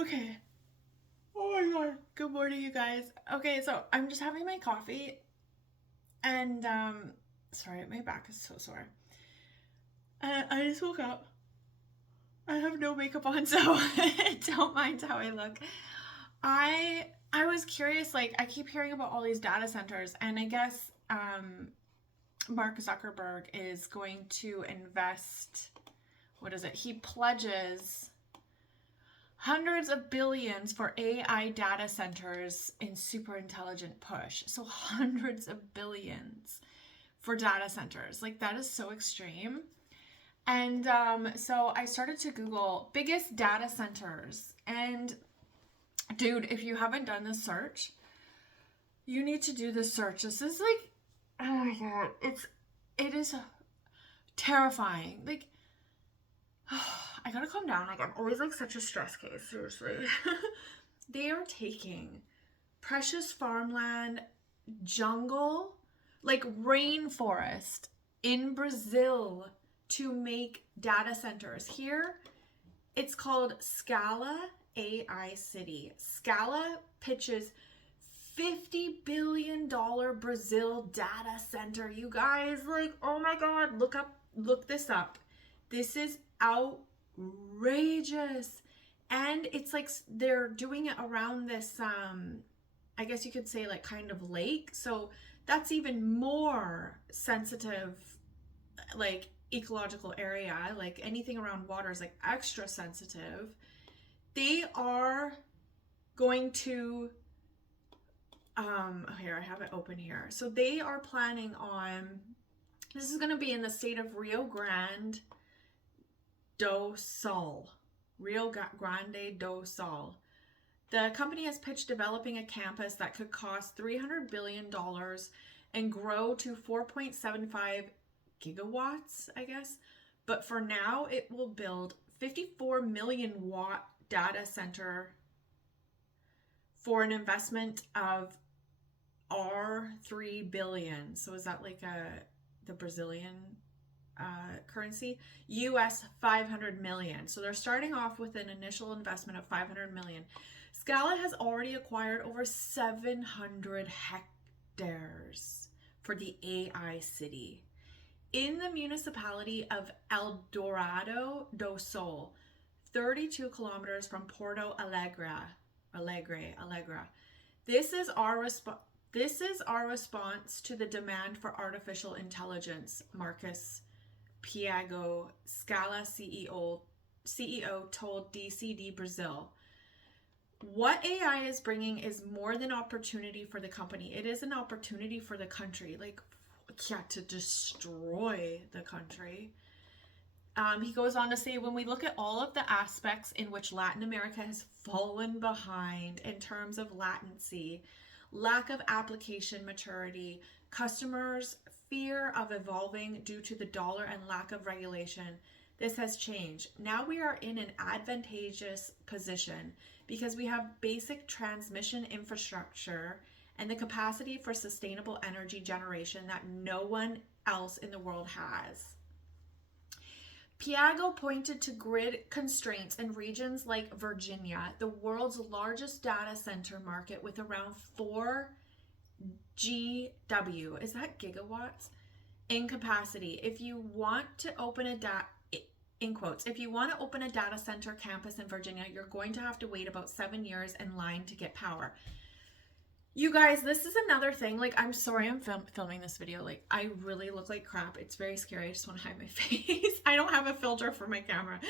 Okay. Oh my god. Good morning, you guys. Okay, so I'm just having my coffee and sorry, my back is so sore. I just woke up. I have no makeup on, so don't mind how I look. I was curious, like I keep hearing about all these data centers, and I guess Mark Zuckerberg is going to invest, what is it? He pledges hundreds of billions for AI data centers in super intelligent push. So hundreds of billions for data centers. Like that is so extreme. And so I started to Google biggest data centers. And dude, if you haven't done this search, you need to do this search. This is like, oh my god, it is terrifying. Like, I gotta calm down. Like, I'm always like such a stress case, seriously. They are taking precious farmland, jungle, like rainforest in Brazil to make data centers. Here, it's called Scala AI City. Scala pitches $50 billion Brazil data center. You guys, like, oh my god, look this up. This is outrageous. And it's like they're doing it around this I guess you could say like kind of lake. So that's even more sensitive, like ecological area. Like anything around water is like extra sensitive. They are going to here I have it open here. So they are planning on, this is going to be in the state of Rio Grande do Sul. Rio Grande do Sul. The company has pitched developing a campus that could cost $300 billion and grow to 4.75 gigawatts, I guess. But for now, it will build 54 million watt data center for an investment of R3 billion. So is that like the Brazilian currency? US 500 million. So they're starting off with an initial investment of 500 million. Scala has already acquired over 700 hectares for the AI city in the municipality of El Dorado do Sul, 32 kilometers from Porto Alegre. This is our response to the demand for artificial intelligence, Marcus Piago, Scala CEO told DCD Brazil. What AI is bringing is more than opportunity for the company. It is an opportunity for the country, like, yeah, to destroy the country. He goes on to say, when we look at all of the aspects in which Latin America has fallen behind in terms of latency, lack of application maturity, customers' fear of evolving due to the dollar and lack of regulation, this has changed. Now we are in an advantageous position because we have basic transmission infrastructure and the capacity for sustainable energy generation that no one else in the world has. Piago pointed to grid constraints in regions like Virginia, the world's largest data center market with around 4 GW, is that gigawatts, in capacity. If you want to open a if you want to open a data center campus in Virginia, you're going to have to wait about 7 years in line to get power. You guys, this is another thing. Like, I'm sorry I'm filming this video. Like, I really look like crap. It's very scary. I just want to hide my face. I don't have a filter for my camera.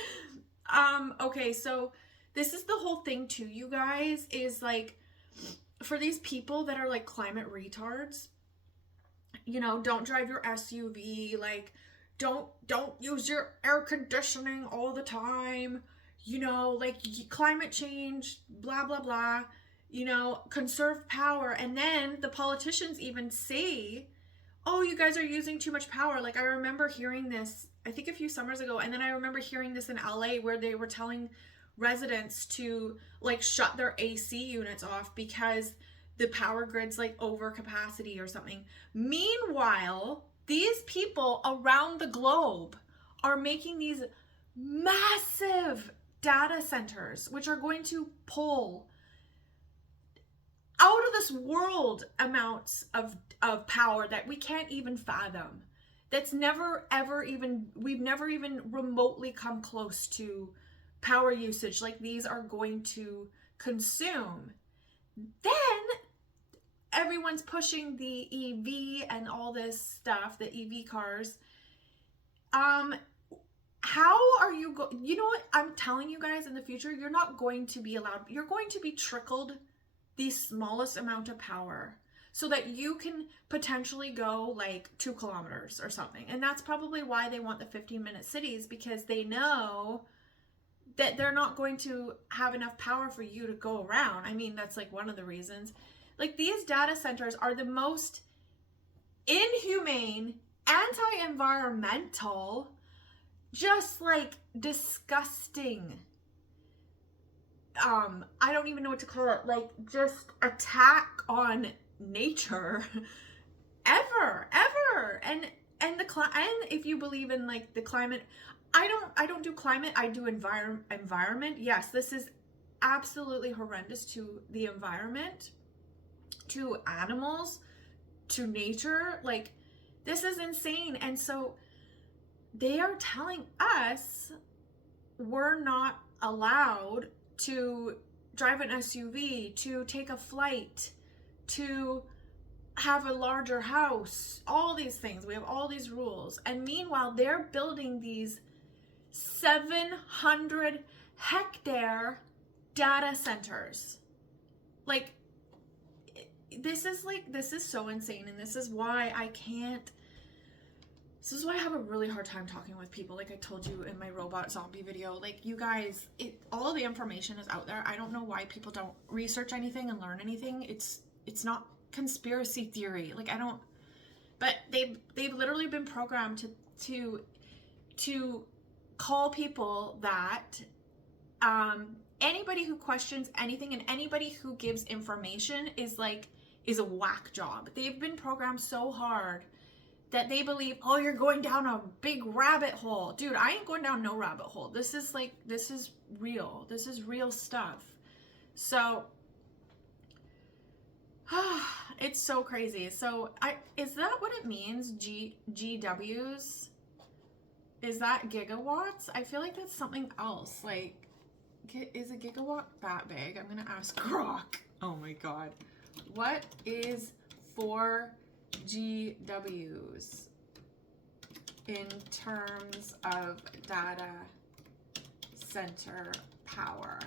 Okay, so this is the whole thing too, you guys, is like, for these people that are like climate retards, you know, don't drive your SUV, like, don't use your air conditioning all the time, you know, like climate change, blah, blah, blah. You know, conserve power. And then the politicians even say, oh, you guys are using too much power. Like, I remember hearing this, I think a few summers ago. And then I remember hearing this in LA where they were telling residents to like shut their AC units off because the power grid's like over capacity or something. Meanwhile, these people around the globe are making these massive data centers, which are going to pull out of this world amounts of power that we can't even fathom. That's never, ever even, we've never even remotely come close to power usage like these are going to consume. Then everyone's pushing the EV and all this stuff, the EV cars. How are you you know what? I'm telling you guys, in the future, you're not going to be allowed, you're going to be trickled the smallest amount of power so that you can potentially go like 2 kilometers or something. And that's probably why they want the 15-minute cities, because they know that they're not going to have enough power for you to go around. I mean, that's like one of the reasons. Like, these data centers are the most inhumane, anti-environmental, just like disgusting, I don't even know what to call it, like just attack on nature ever. And if you believe in like the climate, I don't do climate, I do environment. Yes, this is absolutely horrendous to the environment, to animals, to nature. Like, this is insane. And so they are telling us we're not allowed to drive an SUV, to take a flight, to have a larger house, all these things. We have all these rules. And meanwhile, they're building these 700 hectare data centers. Like, this is so insane. And this is why I have a really hard time talking with people. Like I told you in my robot zombie video, like, you guys, all the information is out there. I don't know why people don't research anything and learn anything. It's not conspiracy theory. Like, but they've literally been programmed to call people that, anybody who questions anything and anybody who gives information is a whack job. They've been programmed so hard that they believe, oh, you're going down a big rabbit hole. Dude, I ain't going down no rabbit hole. This is real. This is real stuff. So, it's so crazy. So, is that what it means? GWs? Is that gigawatts? I feel like that's something else. Like, is a gigawatt that big? I'm going to ask Grok. Oh my God. What is 4 GWs in terms of data center power?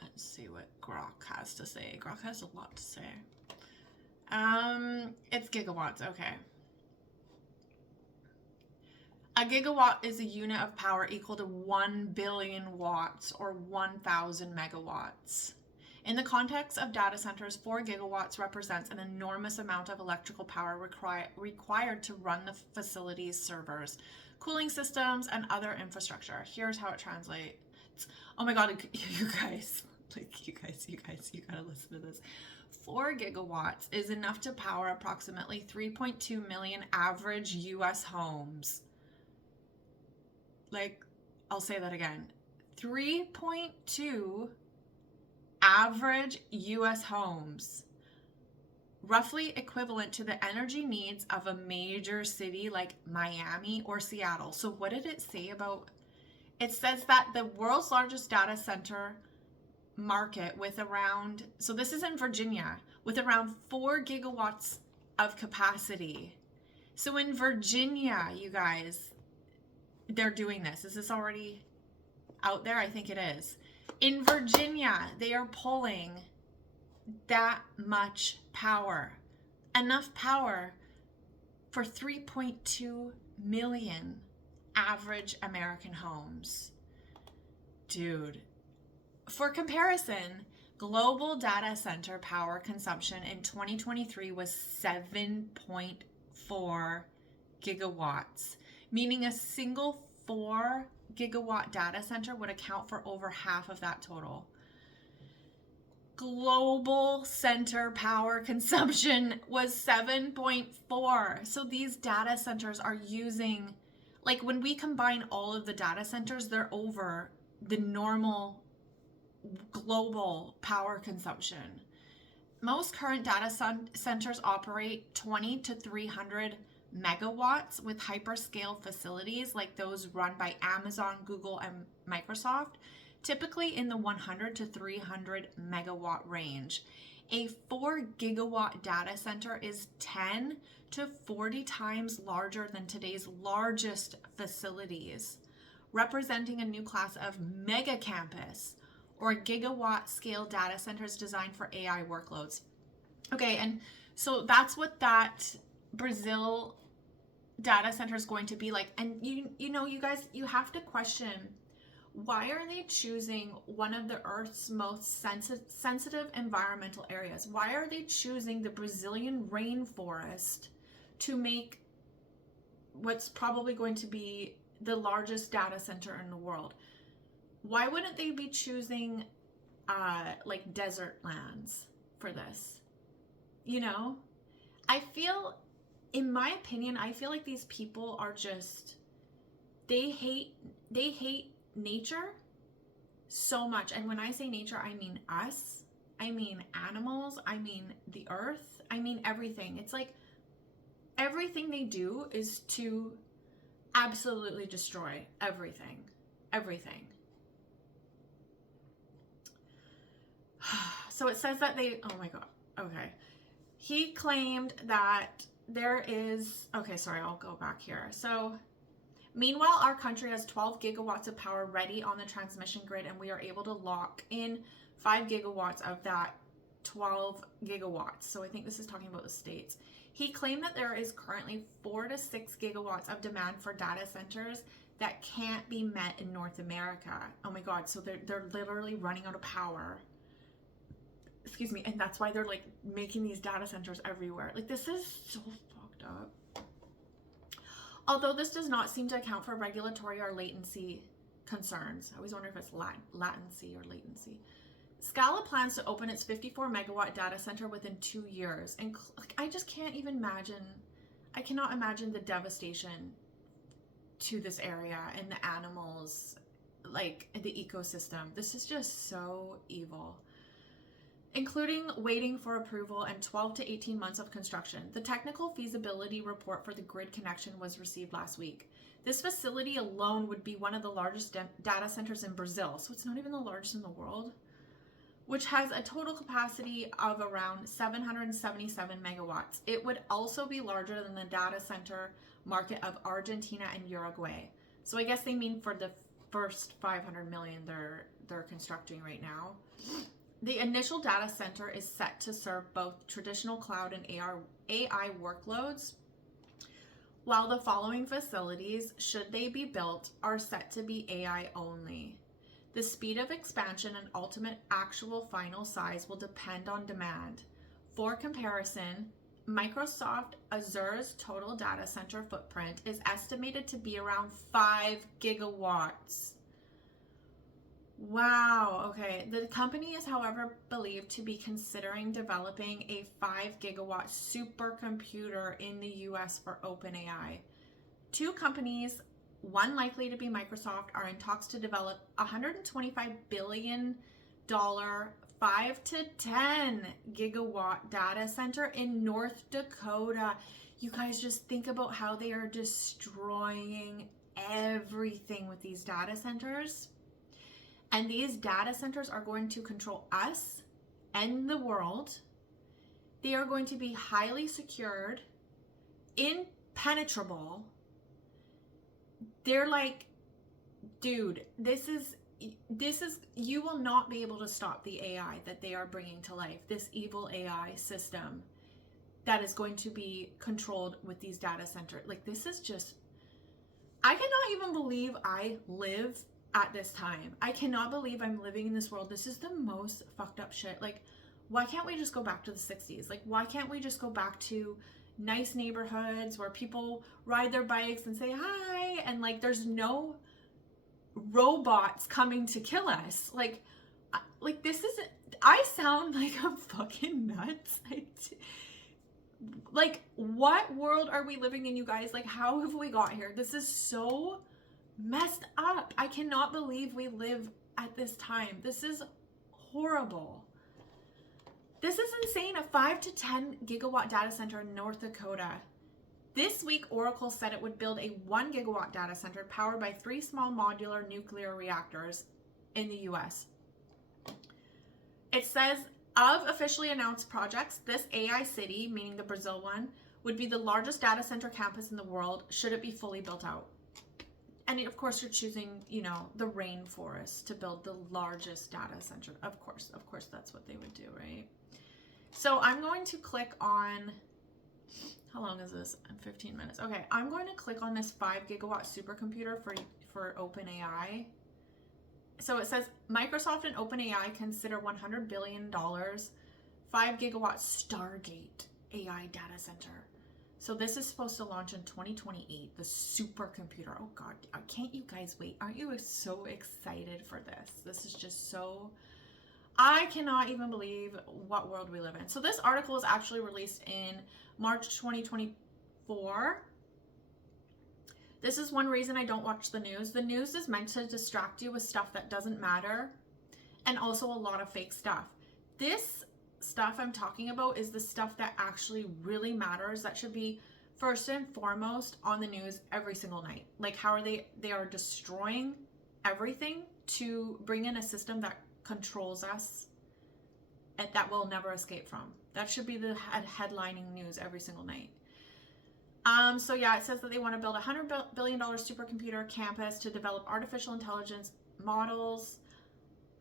Let's see what Grok has to say. Grok has a lot to say. It's gigawatts. Okay. A gigawatt is a unit of power equal to 1 billion watts or 1,000 megawatts. In the context of data centers, 4 gigawatts represents an enormous amount of electrical power required to run the facility's servers, cooling systems, and other infrastructure. Here's how it translates. Oh my God, you guys, you gotta listen to this. 4 gigawatts is enough to power approximately 3.2 million average US homes. Like, I'll say that again. 3.2 average US homes, roughly equivalent to the energy needs of a major city like Miami or Seattle. So what did it say about, it says that the world's largest data center market with around, so this is in Virginia, with around 4 gigawatts of capacity. So in Virginia, you guys, they're doing this. Is this already out there? I think it is. In Virginia, they are pulling that much power, enough power for 3.2 million average American homes. Dude, for comparison, global data center power consumption in 2023 was 7.4 gigawatts, meaning a single 4 gigawatt data center would account for over half of that total. Global center power consumption was 7.4. So these data centers are using Like when we combine all of the data centers, they're over the normal global power consumption. Most current data centers operate 20 to 300 megawatts with hyperscale facilities like those run by Amazon, Google, and Microsoft, typically in the 100 to 300 megawatt range. A 4 gigawatt data center is 10 to 40 times larger than today's largest facilities, representing a new class of mega campus or gigawatt scale data centers designed for AI workloads. Okay, and so that's what that Brazil data center is going to be like. And you know, you guys, you have to question, why are they choosing one of the Earth's most sensitive environmental areas? Why are they choosing the Brazilian rainforest to make what's probably going to be the largest data center in the world? Why wouldn't they be choosing like desert lands for this? You know, I feel, in my opinion, I feel like these people are just, they hate nature so much. And when I say nature, I mean us, I mean animals, I mean the earth, I mean everything. It's like everything they do is to absolutely destroy everything. So it says that they, oh my God, okay. He claimed that there is, okay, sorry, I'll go back here. So meanwhile, our country has 12 gigawatts of power ready on the transmission grid, and we are able to lock in 5 gigawatts of that 12 gigawatts. So I think this is talking about the States. He claimed that there is currently 4 to 6 gigawatts of demand for data centers that can't be met in North America. Oh my God, so they're literally running out of power. Excuse me, and that's why they're like making these data centers everywhere. Like, this is so fucked up. Although this does not seem to account for regulatory or latency concerns. I always wonder if it's latency or latency. Scala plans to open its 54 megawatt data center within 2 years. And like, I just can't even imagine, I cannot imagine the devastation to this area and the animals, like the ecosystem. This is just so evil. Including waiting for approval and 12 to 18 months of construction. The technical feasibility report for the grid connection was received last week. This facility alone would be one of the largest data centers in Brazil, so it's not even the largest in the world, which has a total capacity of around 777 megawatts. It would also be larger than the data center market of Argentina and Uruguay. So I guess they mean for the first 500 million they're constructing right now. The initial data center is set to serve both traditional cloud and AI workloads, while the following facilities, should they be built, are set to be AI only. The speed of expansion and ultimate actual final size will depend on demand. For comparison, Microsoft Azure's total data center footprint is estimated to be around 5 gigawatts. Wow, okay. The company is, however, believed to be considering developing a 5 gigawatt supercomputer in the US for OpenAI. 2 companies, one likely to be Microsoft, are in talks to develop a $125 billion 5 to 10 gigawatt data center in North Dakota. You guys just think about how they are destroying everything with these data centers. And these data centers are going to control us and the world. They are going to be highly secured, impenetrable. They're like, dude, this is, you will not be able to stop the AI that they are bringing to life. This evil AI system that is going to be controlled with these data centers. Like, this is just, I cannot even believe I live at this time. I cannot believe I'm living in this world. This is the most fucked up shit. Like, why can't we just go back to the 60s? Like, why can't we just go back to nice neighborhoods where people ride their bikes and say hi, and like there's no robots coming to kill us? Like this isn't, I sound like I'm fucking nuts. Like, what world are we living in, you guys? Like, how have we got here? This is so messed up. I cannot believe we live at this time. This is horrible. This is insane. A 5 to 10 gigawatt data center in North Dakota. This week, Oracle said it would build a 1 gigawatt data center powered by 3 small modular nuclear reactors in the US. It says, of officially announced projects, this AI city, meaning the Brazil one, would be the largest data center campus in the world should it be fully built out. And of course, you're choosing, you know, the Rainforest to build the largest data center. Of course, that's what they would do, right? So I'm going to click on, how long is this? 15 minutes. Okay, I'm going to click on this 5 gigawatt supercomputer for OpenAI. So it says Microsoft and OpenAI consider $100 billion 5 gigawatt Stargate AI data center. So this is supposed to launch in 2028, the supercomputer. Oh God, can't you guys wait? Aren't you so excited for this? This is just so, I cannot even believe what world we live in. So this article is actually released in March 2024. This is one reason I don't watch the news. The news is meant to distract you with stuff that doesn't matter and also a lot of fake stuff. This stuff I'm talking about is the stuff that actually really matters, that should be first and foremost on the news every single night. Like, how are they are destroying everything to bring in a system that controls us and that we'll never escape from. That should be the headlining news every single night. So yeah, it says that they want to build a $100 billion supercomputer campus to develop artificial intelligence models.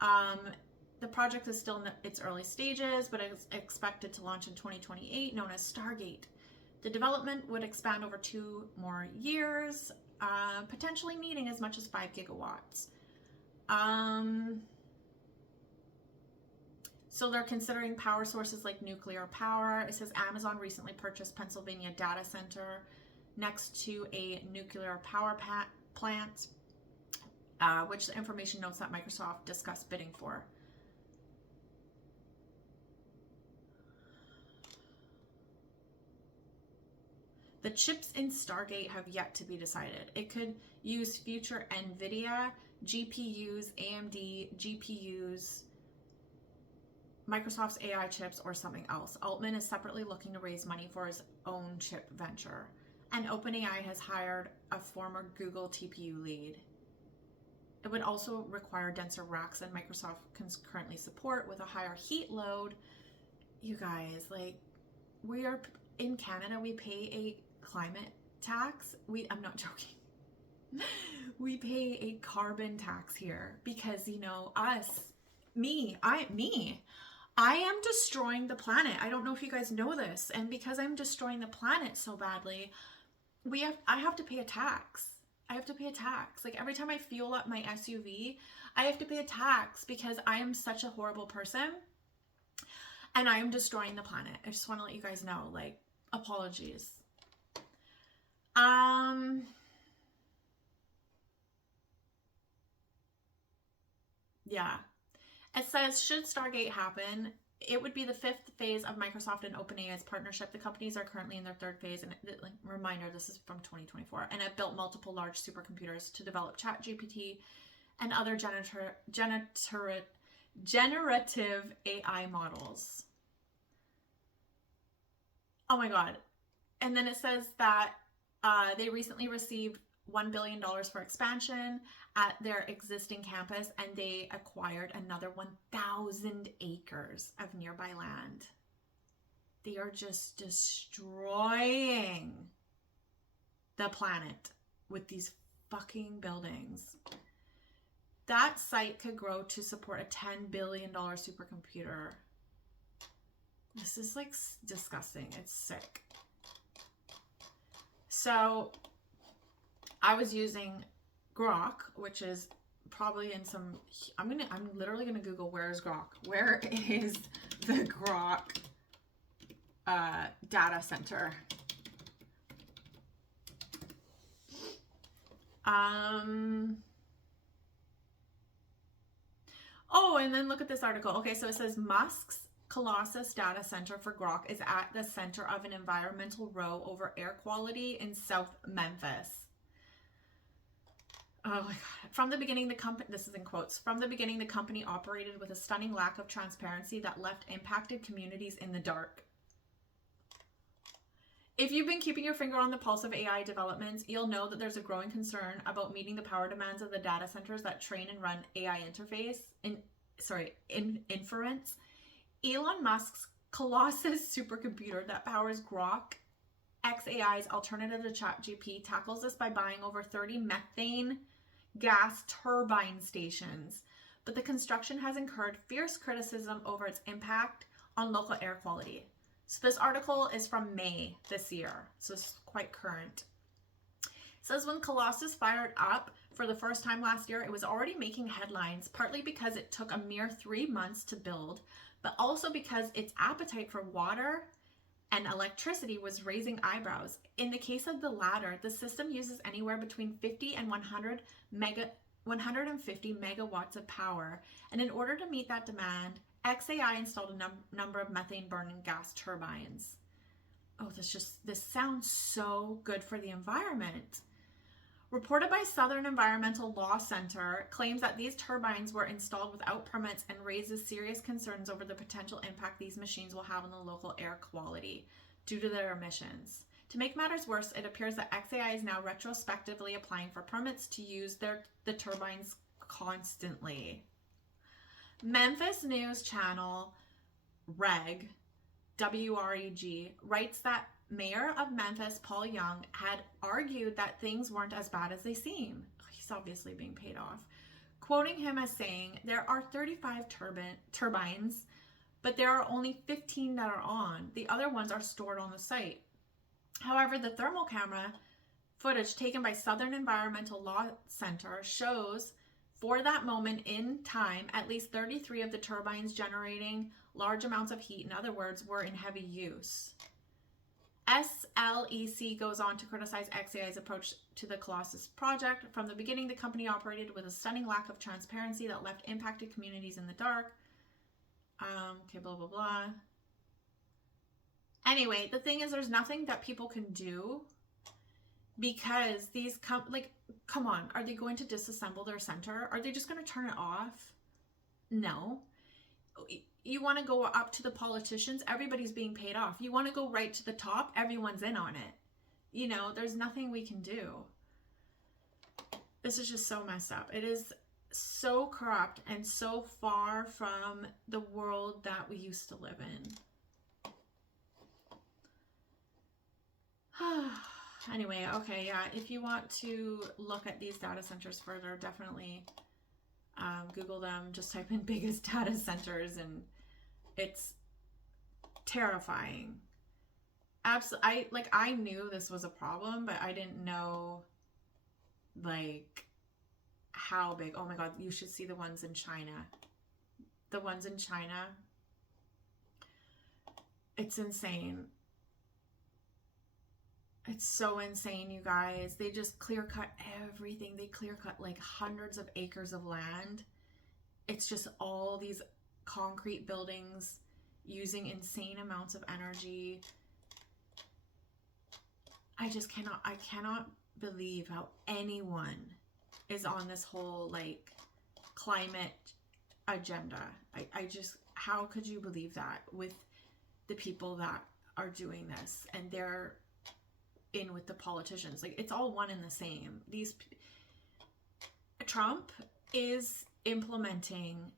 The project is still in its early stages, but it's expected to launch in 2028, known as Stargate. The development would expand over 2 more years, potentially needing as much as 5 gigawatts. So they're considering power sources like nuclear power. It says Amazon recently purchased Pennsylvania data center next to a nuclear power plant, which the information notes that Microsoft discussed bidding for. The chips in Stargate have yet to be decided. It could use future NVIDIA, GPUs, AMD, GPUs, Microsoft's AI chips, or something else. Altman is separately looking to raise money for his own chip venture. And OpenAI has hired a former Google TPU lead. It would also require denser racks than Microsoft can currently support with a higher heat load. You guys, like, we are in Canada, we pay a climate tax. I'm not joking. We pay a carbon tax here because, you know, I am destroying the planet. I don't know if you guys know this. And because I'm destroying the planet so badly, I have to pay a tax. I have to pay a tax. Like, every time I fuel up my SUV, I have to pay a tax because I am such a horrible person and I am destroying the planet. I just want to let you guys know, like, apologies. Yeah. It says, should Stargate happen, it would be the 5th phase of Microsoft and OpenAI's partnership. The companies are currently in their 3rd phase. And like, reminder, this is from 2024. And have built multiple large supercomputers to develop ChatGPT and other generative AI models. Oh my God. And then it says that they recently received $1 billion for expansion at their existing campus, and they acquired another 1,000 acres of nearby land. They are just destroying the planet with these fucking buildings. That site could grow to support a $10 billion supercomputer. This is like disgusting. It's sick. So I was using Grok, which is probably in some, I'm literally gonna Google where is Grok? Where is the Grok data center? Oh, and then look at this article. Okay, so it says Musk's Colossus data center for Grok is at the center of an environmental row over air quality in South Memphis. Oh my God. From the beginning, the company, this is in quotes, from the beginning, the company operated with a stunning lack of transparency that left impacted communities in the dark. If you've been keeping your finger on the pulse of AI developments, you'll know that there's a growing concern about meeting the power demands of the data centers that train and run AI inference. Elon Musk's Colossus supercomputer that powers Grok XAI's alternative to ChatGPT tackles this by buying over 30 methane gas turbine stations. But the construction has incurred fierce criticism over its impact on local air quality. So this article is from May this year, so it's quite current. It says when Colossus fired up for the first time last year, it was already making headlines, partly because it took a mere 3 months to build, but also because its appetite for water and electricity was raising eyebrows. In the case of the latter, the system uses anywhere between 50 and 150 megawatts of power, and in order to meet that demand, XAI installed a number of methane burning gas turbines. Oh, this sounds so good for the environment. Reported by Southern Environmental Law Center, claims that these turbines were installed without permits and raises serious concerns over the potential impact these machines will have on the local air quality due to their emissions. To make matters worse, it appears that XAI is now retrospectively applying for permits to use the turbines constantly. Memphis news channel WREG, writes that Mayor of Memphis, Paul Young, had argued that things weren't as bad as they seem. He's obviously being paid off. Quoting him as saying, there are 35 turbines, but there are only 15 that are on. The other ones are stored on the site. However, the thermal camera footage taken by Southern Environmental Law Center shows for that moment in time, at least 33 of the turbines generating large amounts of heat, in other words, were in heavy use. SLEC goes on to criticize XAI's approach to the Colossus project. From the beginning, the company operated with a stunning lack of transparency that left impacted communities in the dark. Okay, blah, blah, blah. Anyway, the thing is, there's nothing that people can do because these come on, are they going to disassemble their center? Are they just going to turn it off? No. You want to go up to the politicians, everybody's being paid off. You want to go right to the top, everyone's in on it. You know, there's nothing we can do. This is just so messed up. It is so corrupt and so far from the world that we used to live in. Anyway, okay, yeah, if you want to look at these data centers further, definitely Google them. Just type in biggest data centers and it's terrifying. Absolutely. I knew this was a problem, but I didn't know like how big. Oh my God, you should see the ones in China. The ones in China. It's insane. It's so insane, you guys. They just clear cut everything. They clear cut like hundreds of acres of land. It's just all these concrete buildings using insane amounts of energy. I cannot believe how anyone is on this whole like climate agenda. I just, how could you believe that with the people that are doing this and they're in with the politicians? Like, it's all one and the same. Trump is implementing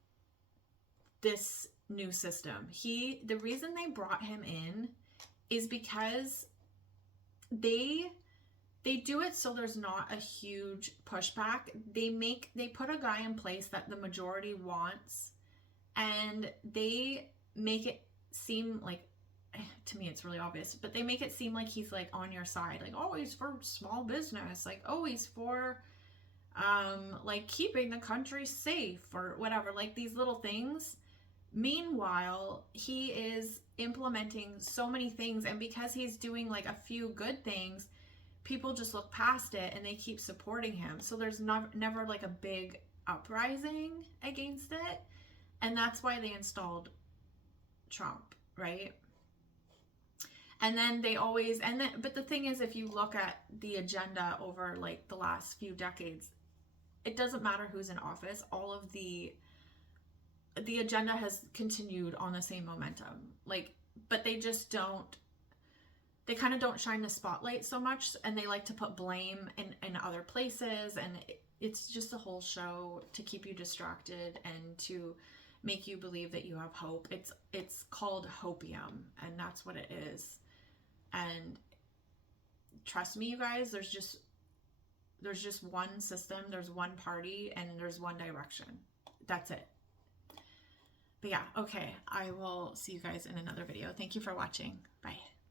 this new system. The reason they brought him in is because they do it so there's not a huge pushback. They put a guy in place that the majority wants, and they make it seem like, to me it's really obvious, but they make it seem like he's like on your side, like, oh, he's for small business, like, oh, he's for like keeping the country safe or whatever, like these little things. Meanwhile, he is implementing so many things, and because he's doing like a few good things, people just look past it and they keep supporting him. So there's never like a big uprising against it, and that's why they installed Trump, right? And then they always, but the thing is, if you look at the agenda over like the last few decades, it doesn't matter who's in office, all of the agenda has continued on the same momentum. Like, but they just don't, they kind of don't shine the spotlight so much, and they like to put blame in other places, and it's just a whole show to keep you distracted and to make you believe that you have hope. It's called hopium, and that's what it is. And trust me, you guys, there's just one system, there's one party, and there's one direction. That's it. But yeah, okay, I will see you guys in another video. Thank you for watching. Bye.